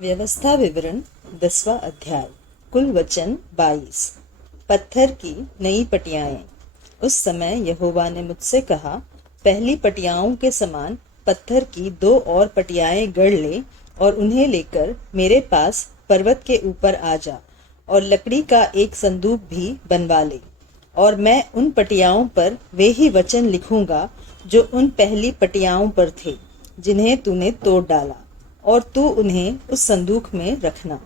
व्यवस्था विवरण 10वां अध्याय। कुल वचन 22। पत्थर की नई पटियाएं। उस समय यहोवा ने मुझसे कहा, पहली पटियाओं के समान पत्थर की 2 और पटियाएं गढ़ ले और उन्हें लेकर मेरे पास पर्वत के ऊपर आ जा और लकड़ी का एक संदूक भी बनवा ले। और मैं उन पटियाओं पर वे ही वचन लिखूंगा जो उन पहली पटियाओं पर थे, जिन्हें तूने तोड़ डाला, और तू उन्हें उस संदूक में रखना।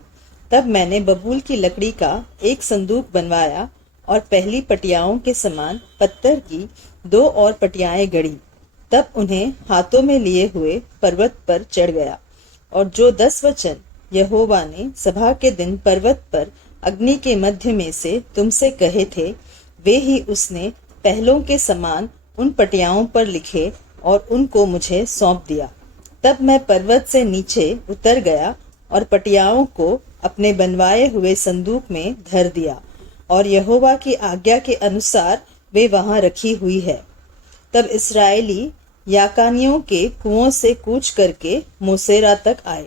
तब मैंने बबूल की लकड़ी का एक संदूक बनवाया और पहली पटियाओं के समान पत्थर की 2 और पटियाएं गढ़ी। तब उन्हें हाथों में लिए हुए पर्वत पर चढ़ गया, और जो 10 वचन यहोवा ने सभा के दिन पर्वत पर अग्नि के मध्य में से तुमसे कहे थे, वे ही उसने पहलों के समान उन पटियाओं पर लिखे और उनको मुझे सौंप दिया। तब मैं पर्वत से नीचे उतर गया और पटियाओं को अपने बनवाए हुए संदूक में धर दिया, और यहोवा की आज्ञा के अनुसार वे वहां रखी हुई है। तब इस्राएली याकानियों के कुओं से कूच करके मोसेरा तक आए।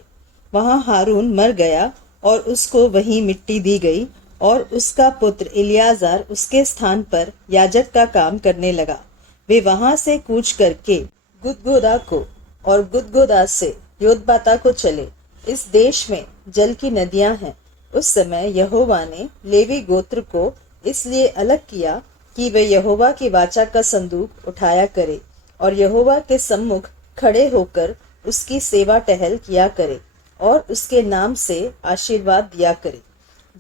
वहां हारून मर गया और उसको वहीं मिट्टी दी गई, और उसका पुत्र इलियाजार उसके स्थान पर याजक का काम करने लगा। वे वहां से कूच करके गुदगोदा को और गुदगोदा से योतबाता को चले। इस देश में जल की नदियां हैं। उस समय यहोवा ने लेवी गोत्र को इसलिए अलग किया कि वे यहोवा की वाचा का संदूक उठाया करे और यहोवा के सम्मुख खड़े होकर उसकी सेवा टहल किया करे और उसके नाम से आशीर्वाद दिया करे,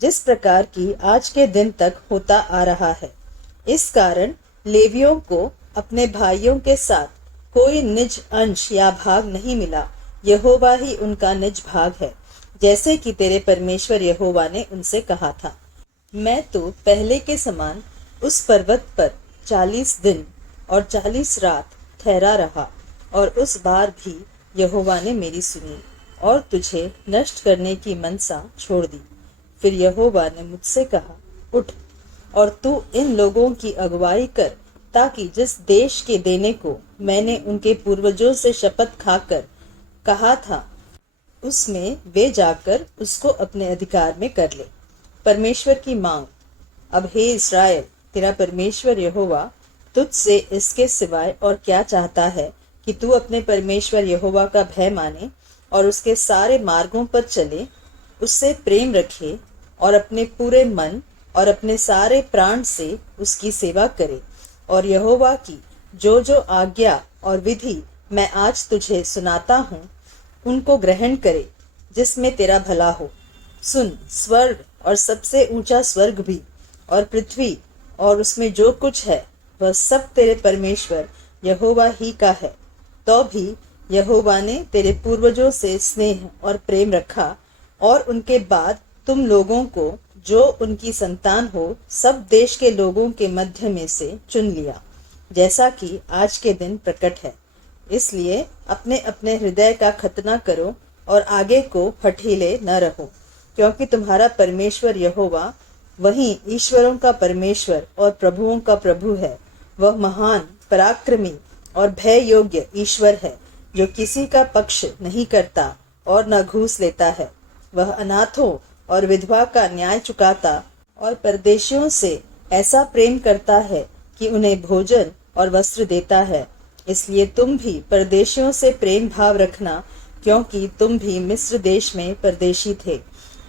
जिस प्रकार की आज के दिन तक होता आ रहा है। इस कारण लेवियों को अपने भाइयों के साथ कोई निज अंश या भाग नहीं मिला। यहोवा ही उनका निज भाग है, जैसे कि तेरे परमेश्वर यहोवा ने उनसे कहा था। मैं तो पहले के समान उस पर्वत पर 40 दिन और 40 रात ठहरा रहा, और उस बार भी यहोवा ने मेरी सुनी और तुझे नष्ट करने की मनसा छोड़ दी। फिर यहोवा ने मुझसे कहा, उठ और तू इन लोगों की अगुवाई कर, ताकि जिस देश के देने को मैंने उनके पूर्वजों से शपथ खाकर कहा था, उसमें वे जाकर उसको अपने अधिकार में कर ले। परमेश्वर की मांग। अब हे इस्राएल, तेरा परमेश्वर यहोवा तुझसे इसके सिवाय और क्या चाहता है कि तू अपने परमेश्वर यहोवा का भय माने और उसके सारे मार्गों पर चले, उससे प्रेम रखे और अपने पूरे मन और अपने सारे प्राण से उसकी सेवा करे, और यहोवा की जो जो आज्ञा और विधि मैं आज तुझे सुनाता हूँ उनको ग्रहण करे, जिसमें तेरा भला हो। सुन, स्वर्ग और सबसे ऊंचा स्वर्ग भी और पृथ्वी और उसमें जो कुछ है वह सब तेरे परमेश्वर यहोवा ही का है। तो भी यहोवा ने तेरे पूर्वजों से स्नेह और प्रेम रखा, और उनके बाद तुम लोगों को जो उनकी संतान हो सब देश के लोगों के मध्य में से चुन लिया, जैसा कि आज के दिन प्रकट है। इसलिए अपने अपने हृदय का खतना करो और आगे को हठीले न रहो, क्योंकि तुम्हारा परमेश्वर यहोवा वही ईश्वरों का परमेश्वर और प्रभुओं का प्रभु है। वह महान, पराक्रमी और भय योग्य ईश्वर है, जो किसी का पक्ष नहीं करता और न घूस लेता है। वह अनाथों और विधवा का न्याय चुकाता और परदेशियों से ऐसा प्रेम करता है कि उन्हें भोजन और वस्त्र देता है। इसलिए तुम भी परदेशियों से प्रेम भाव रखना, क्योंकि तुम भी मिस्र देश में परदेशी थे।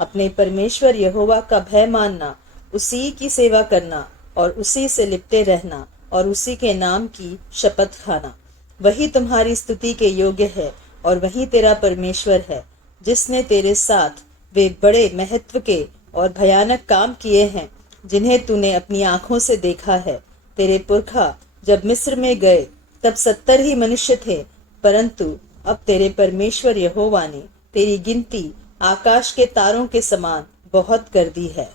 अपने परमेश्वर यहोवा का भय मानना, उसी की सेवा करना और उसी से लिपटे रहना और उसी के नाम की शपथ खाना। वही तुम्हारी स्तुति के योग्य है और वही तेरा परमेश्वर है, जिसने तेरे साथ वे बड़े महत्व के और भयानक काम किए हैं, जिन्हें तूने अपनी आंखों से देखा है। तेरे पुरखा जब मिस्र में गए तब 70 ही मनुष्य थे, परंतु अब तेरे परमेश्वर यहोवा ने तेरी गिनती आकाश के तारों के समान बहुत कर दी है।